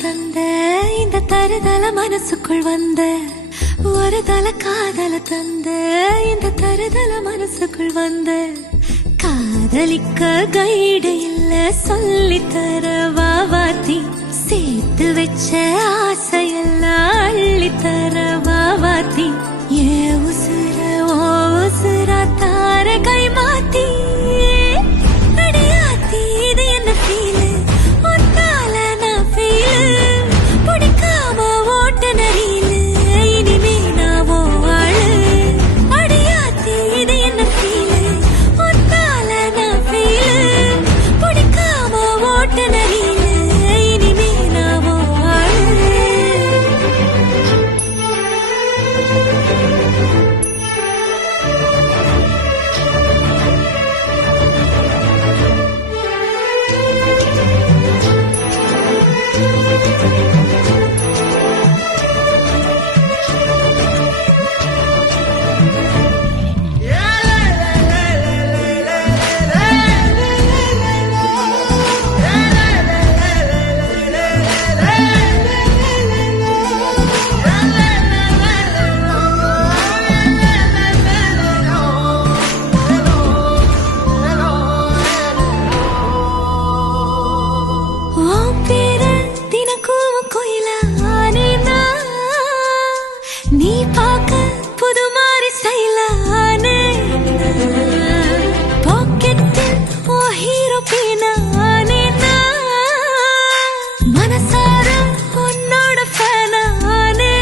தந்த இந்த தருதல மனசுக்குள் வந்த ஒரு தல காதல தந்த இந்த தருதல மனசுக்குள் வந்த காதலிக்க கைடு இல்ல சொல்லித்தர வாவாத்தி சேர்த்து வச்ச ஆசையெல்லாம் அள்ளித்தர வாவாத்தி ஏ உசுர ஓ உசுரா தார கை மாத்தி அடியாத்தி இது என்ன ஃபீலு ஒத்தால நான் ஃபீலு பிடிக்காம ஓட்ட நரீலு இனிமே நான் ஓ ஆளு அடியாத்தி இது என்ன ஃபீலு ஒத்தால நான் ஃபீலு பிடிக்காம ஓட்ட நரீலு இனிமே நான் ஓ ஆளு நீ பாக்க புது மாறி ஸ்டைலானே பாக்கெட்டில் ஓ ஹீரோ பீனானே மனசார உன்னோட ஃபேனானே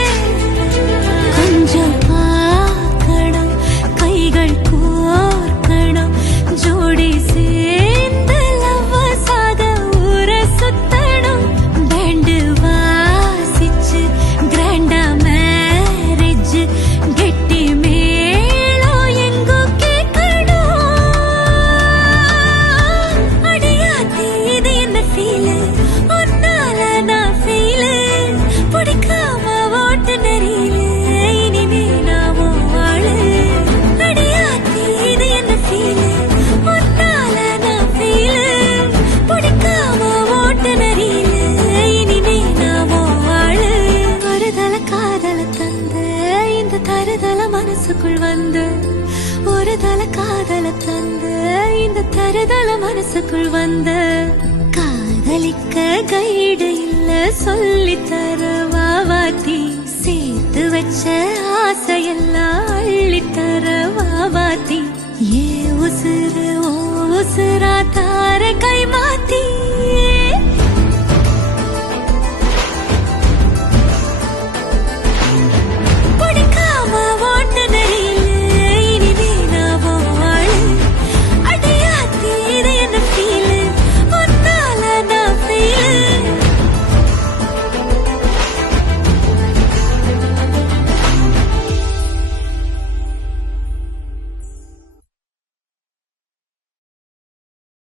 கொஞ்சம் பார்க்கணும் கைகள் கோர்க்கணும் ஜோடி சேர்ந்து லவ்வசாக ஊர சுத்தணும் பேண்டு வாசிச்சு கிராண்டா கெட்டி மேளம் எங்கோ கேட்கணும் அடியாத்தி இது என்ன ஃபீலு ஒன்னால நான் ஃபீலு பிடிக்காம ஓட்டு நெறியில இனிமே நான் ஆளு அடியாத்தி இது என்ன ஃபீலு ஒன்னால நான் ஃபீலு பிடிக்காம ஓட்டு நெறியில இனிமே நான் ஆளு ஒரு தல காதல தந்த இந்த தருதல மனசுக்குள் வந்து ஒரு தல காதல தந்த இந்த தருதல மனசுக்குள் வந்து காதலிக்க கைடு இல்ல சொல்லித்தர வாவாத்தி சேர்த்து வச்ச ஆசையெல்லாம் அள்ளித்தர வாவாத்தி ஏ உசுறு ஓ உசுரா தார கைமா